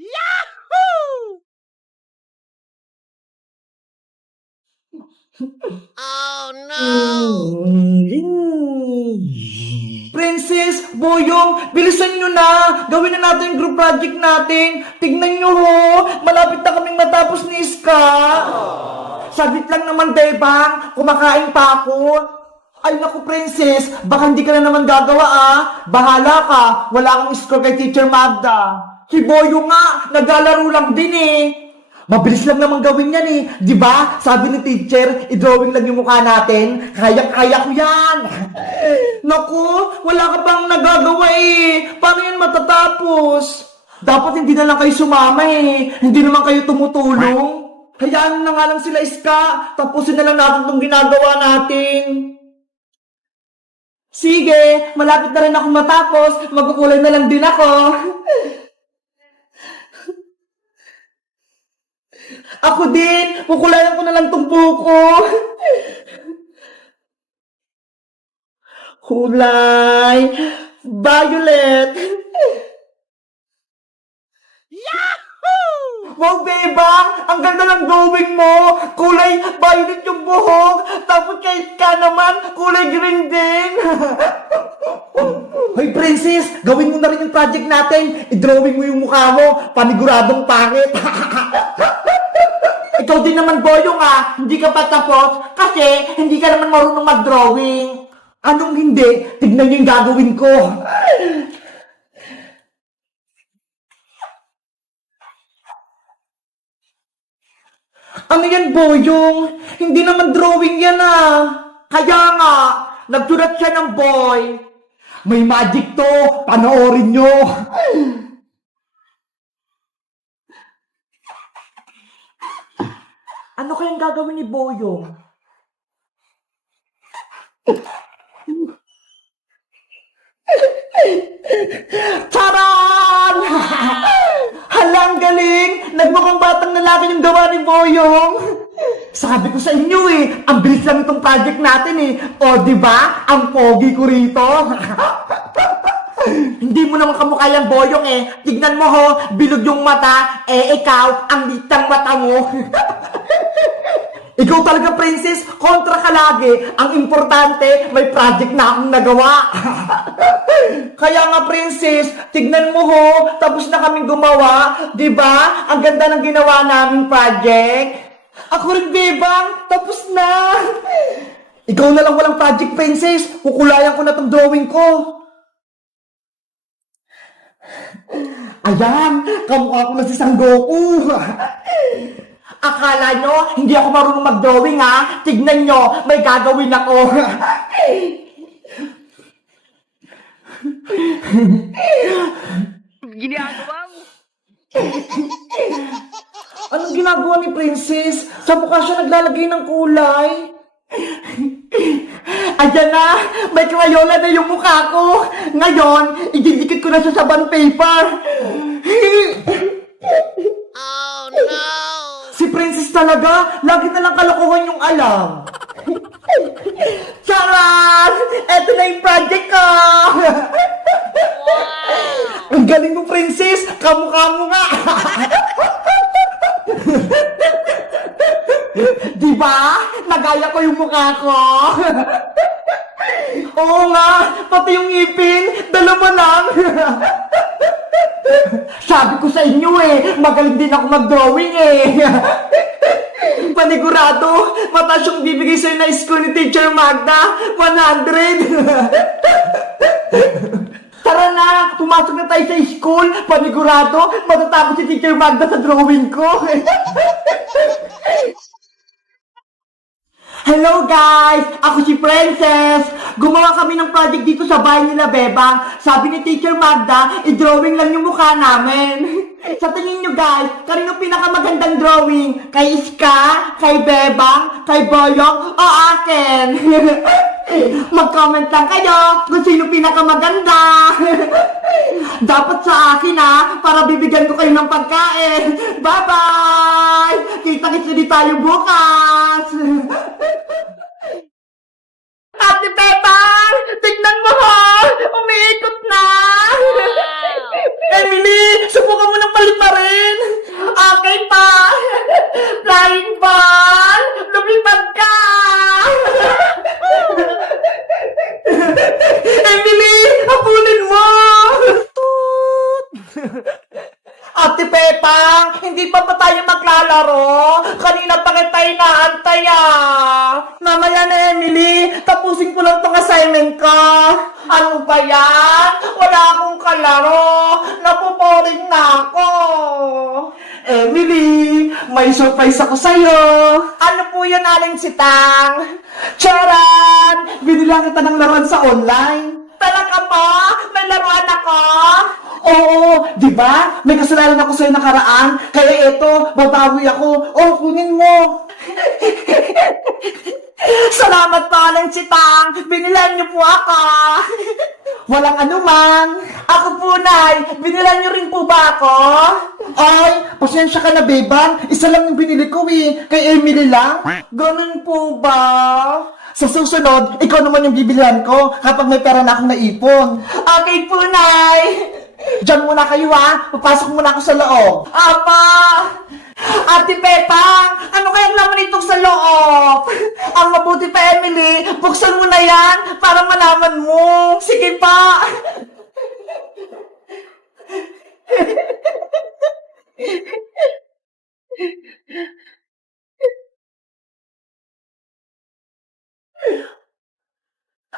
Yahoo! Oh no! Princess, Boyong, bilisan nyo na! Gawin na natin yung group project natin! Tignan nyo ho! Malapit na kaming matapos ni Iska! Saglit lang naman, Bebang! Kumakain pa ako! Ay naku, Princess! Baka hindi ka na naman gagawa ah! Bahala ka! Wala kang score kay Teacher Magda! Si Boyong nga! Naglalaro lang din eh! Mabilis lang naman gawin yan eh. Di ba? Sabi ni teacher, i-drawing lang yung mukha natin. Kaya-kaya ko yan. Naku, wala ka bang nagagawa eh. Paano yan matatapos? Dapat hindi na lang kayo sumama eh. Hindi naman kayo tumutulong. Hayaan na nga lang sila, Iska. Tapusin na lang natin itong ginagawa natin. Sige, malapit na rin ako matapos. Magkukulay na lang din ako. Ako din! Kukulayan ko na lang tong buko! Kulay! Violet! Yahoo! Wow, Bebang! Ang ganda ng drawing mo! Kulay violet yung buhok! Tapos kay Iska naman, kulay green din! Hoy, Princess! Gawin mo na rin yung project natin! I-drawing mo yung mukha mo! Paniguradong pangit! Ikaw din naman, Boyong ah, hindi ka pa tapos kasi hindi ka naman marunong mag-drawing. Anong hindi? Tignan niyo yung gagawin ko. Ano yan, Boyong? Hindi naman drawing yan ah. Kaya nga, nagsulat siya ng boy. May magic to, panoorin nyo. Ano kayang gagawin ni Boyong? Charan! Halang galing! Nagmukhang batang lalaki yung gawa ni Boyong. Sabi ko sa inyo eh, ang bilis lang itong project natin eh. O diba, ang pogi ko rito. Hindi mo naman kamukha yung Boyong eh. Tignan mo ho, bilog yung mata. Eh ikaw, ang litang mata mo. Ikaw talaga, Princess, kontra ka lagi. Ang importante, may project na akong nagawa. Kaya nga, Princess, tignan mo ho, tapos na kaming gumawa. Diba? Ang ganda ng ginawa naming project. Ako rin, Bebang, tapos na. Ikaw na lang walang project, Princess. Kukulayan ko na tong drawing ko. Ayan, kamukha ko na si Sangoku. Akala nyo, hindi ako marunong mag-drawing ha? Tignan nyo, may gagawin ako. Ginagawa mo? Anong ginagawa ni Princess? Sa mukha siya naglalagay ng kulay. Ayan na, may krayola na yung mukha ko. Ngayon, ididikit ko na sa bond paper. Oh no! Si Princess talaga, lagi na lang kalokohan yung alam. Charan! Eto na yung project ko! Ang galing mo, Princess! Kamukha mo nga! Diba? Nagaya ko yung mukha ko! Oo nga! Pati yung ngipin! Dalawa lang! Sabi ko sa inyo eh, magaling din ako mag-drawing eh. Panigurado, mataas yung bibigay sa'yo na score ni Teacher Magda, 100. Tara na, pumasok na tayo sa school. Panigurado, matatapos si Teacher Magda sa drawing ko. Hello guys! Ako si Princess! Gumawa kami ng project dito sa bahay nila, Bebang. Sabi ni Teacher Magda, i-drawing lang yung mukha namin. Sa tingin nyo guys, kanino pinakamagandang drawing? Kay Iska? Kay Bebang? Kay Boyong? O akin? Mag-comment lang kayo kung sino pinakamaganda. Dapat sa akin ha, para bibigyan ko kayo ng pagkain. Bye-bye! Kita-kits ulit tayo bukas! Ate Pepang! Tignan mo ha! Umiikot na! Wow! Emily, subukan mo ng paliparin. Okay pa. Flying ball, lumipad ka. Emily, habulin mo. Toot. Ate Pepang, hindi pa ba tayo maglalaro? Kanina pa kita inaantay Mamaya na, Emily. Tapusin ko lang tong assignment ko. Ano ba yan? Wala akong kalaro. Napuporing na ako. Emily, may surprise ako sa'yo. Ano po yun, Aling Sitang? Charan! Binilang kita ng laruan sa online. Talaga ba? May laruan ako? Oo, di ba? May kasalanan ako sa'yo nakaraan. Kaya eto, babawi ako. Oh, kunin mo. Salamat po, Aling Sitang. Binilan niyo po ako. Walang anuman. Ako po, Nay. Binilan niyo rin po ba ako? Ay, pasensya ka na, Bebang. Isa lang yung binili ko Kay Emily lang. Ganun po ba? Sa susunod, ikaw naman yung bibilihan ko kapag may pera na akong naipon. Okay po, Nay. Diyan muna kayo Papasok muna ako sa loob. Apa! Ate Pepang, ano kayang laman nitong sa loob? Ang mabuti pa, Emily, buksan mo na yan para malaman mo. Sige pa.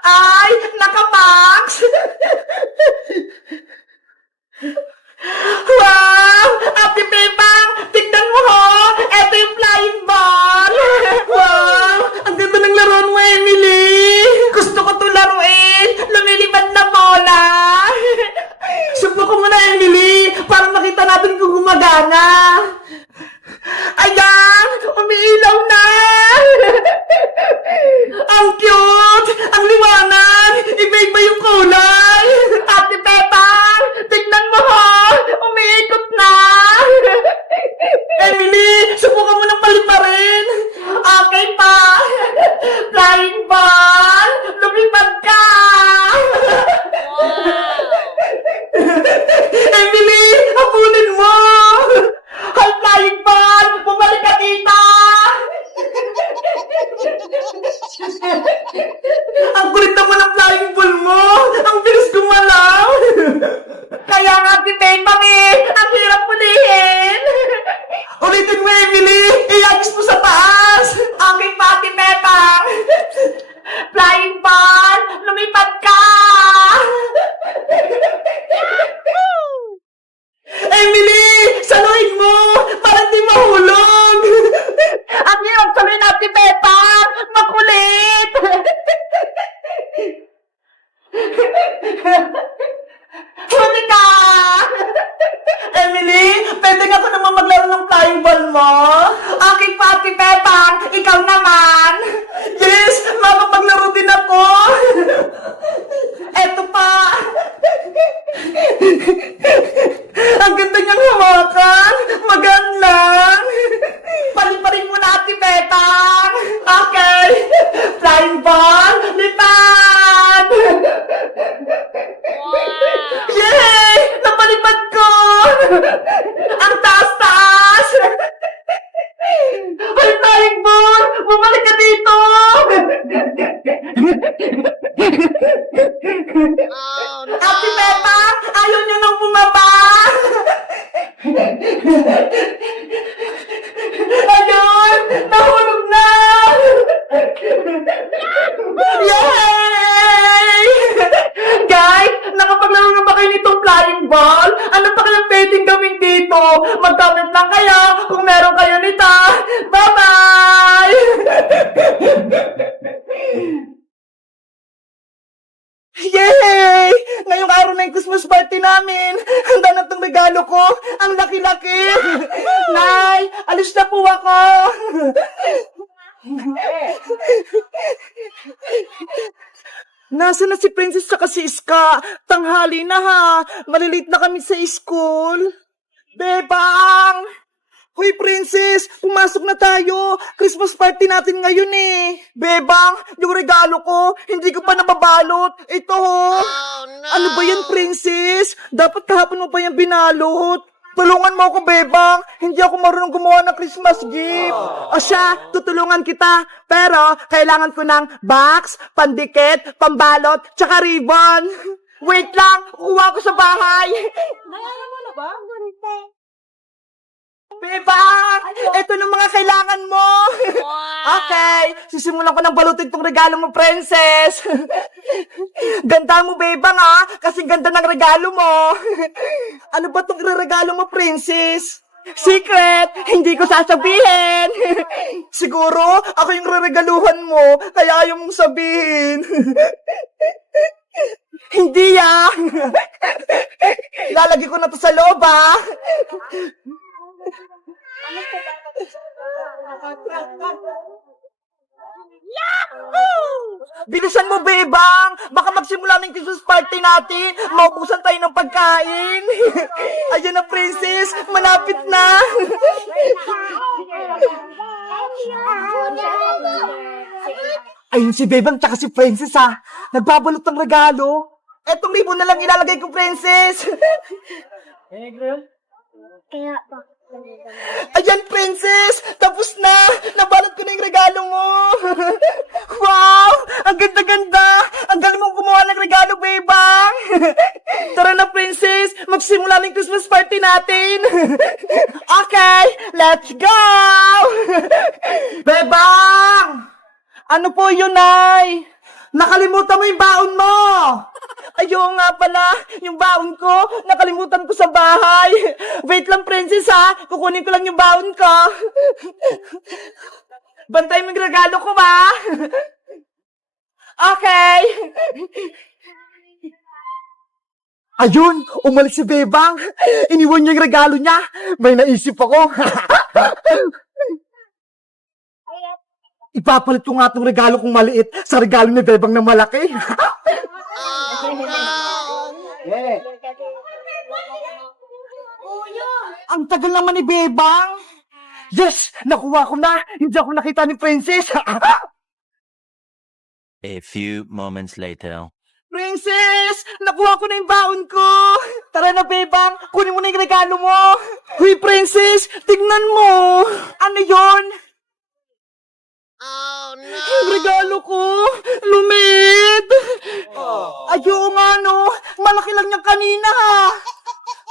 Ay, nakabox! Wow! Ate Bebang, tignan mo Ito yung flying ball! Wow! Ang ganda ng laruan mo, Emily! Gusto ko itong laruin! Lumilipad na bola! Subukan mo na, Emily! Para makita natin kung gumagana! Ayan! Umiilaw na! Ang cute! Ang liwanag! Iba-iba yung kulay! Ate Pepang! Tignan mo Umiikot na! Emily! Subukan mo ng paliparin! Okay pa! Flying ball! Lumipad ka! Emily! Habulin mo! Hi, flying ball! Bumalik ka dito! Ang kulit naman ng flying ball mo! Ang bilis gumalaw! Kaya nga, Pepang ang hirap pulihin! Ulitin mo, Emily! Iagis mo sa taas! Okay pa, Pepang! Flying ball! Lumipad ka! Emily! Saluhin mo! Para di mahulog! Ang hirap saluhin natin, Pepang! Makulit! Huli ka! Emily, pwede nga ko naman maglaro ng flying ball mo? Okay, Pati Pepang, ikaw naman. Yes, mapapaglaro din ako. Eto pa. Ang ganda niyang hawakan. Magaan lang. Paliparin mo na, Ate Pepang. Okay. Flying ball, lipad. Yay! Napalipad ko! Ang taas-taas! Ay, flying ball! Bumalik ka dito! Oh, no! Ate Pepa! Ayaw niyo nang bumaba! Ayun! Nahulog na! Yay! Guys, nakapaglaro na ba kayo nitong flying ball? Ano pa kayang pwedeng gawin dito? Mag-comment lang kayo kung meron kayo nito. Bye-bye! Yay! Ngayong araw na yung Christmas party namin. Handa na itong regalo ko. Ang laki-laki. Nay, alis na po ako. Nasaan na si Princess sa si Iska? Tanghali na Malilate na kami sa school. Bebang! Hoy, Princess! Pumasok na tayo! Christmas party natin ngayon eh! Bebang, yung regalo ko, hindi ko pa nababalot. Ito ho! Oh, no. Ano ba yan, Princess? Dapat kahapon mo pa yan binalot. Tulungan mo ako, Bebang. Hindi ako marunong gumawa ng Christmas gift. O siya, tutulungan kita. Pero, kailangan ko ng box, pandikit, pambalot, tsaka ribbon. Wait lang, kuha ko sa bahay. Naalala mo na ba? Bebang, ito na mga kailangan mo. Wow. Okay, sisimulan ko ng balutin tong regalo mo, Princess. Ganda mo, Bebang, ha? Kasing ganda ng regalo mo. Ano ba tong regalo mo, Princess? Secret! Hindi ko sasabihin! Siguro, ako yung reregaluhan mo, kaya ayaw mong sabihin. Hindi ah! Lalagay ko na to sa loob, ah! Bilisan mo, Bebang! Baka magsimula ng Christmas party natin! Maubusan tayo ng pagkain! Ayan na, Princess! Malapit na! Ayun si Bebang tsaka si Princess, ha! Nagbabalot ng regalo! Etong ribbon na lang ilalagay ko, Princess! Kaya pa. Ayan, Princess! Tapos na! Nabalot ko na yung regalo mo! Wow! Ang ganda-ganda! Ang galing mong gumawa ng regalo, Bebang! Tara na, Princess! Magsimula ng Christmas party natin! Okay! Let's go! Bebang! Ano po yun, Nay? Nakalimutan mo yung baon mo! Ayaw nga pala, yung baon ko, nakalimutan ko sa bahay. Wait lang, Princess, ha? Kukunin ko lang yung baon ko. Bantay mo yung regalo ko, ba? Okay. Ayun, umalis si Bebang. Iniwan niya yung regalo niya. May naisip ako. Ipapalit ko nga itong regalo kong maliit sa regalo ni Bebang na malaki. Oh, no. Ang tagal naman ni Bebang. Yes! Nakuha ko na! Hindi ako nakita ni Princess! A few moments later. Princess! Nakuha ko na yung baon ko! Tara na, Bebang! Kunin mo na yung regalo mo! Huy, Princess! Tingnan mo! Ano yon? Oh, no. Yung regalo ko! Lumit! Ayaw nga, no? Malaki lang niya kanina, ha?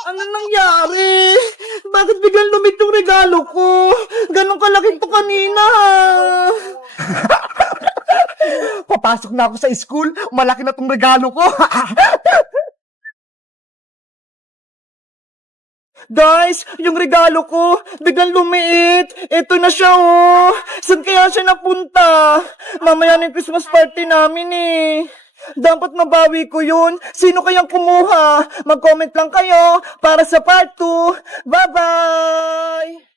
Ano nangyari? Bakit biglang lumit yung regalo ko? Ganon kalaki to kanina, ha? Papasok na ako sa school, malaki na tong regalo ko. Guys, yung regalo ko, biglang lumiit. Ito na siya, oh. Saan kaya siya napunta? Mamaya na yung Christmas party namin, eh. Dapat mabawi ko yun. Sino kayang kumuha? Mag-comment lang kayo para sa part 2. Bye-bye!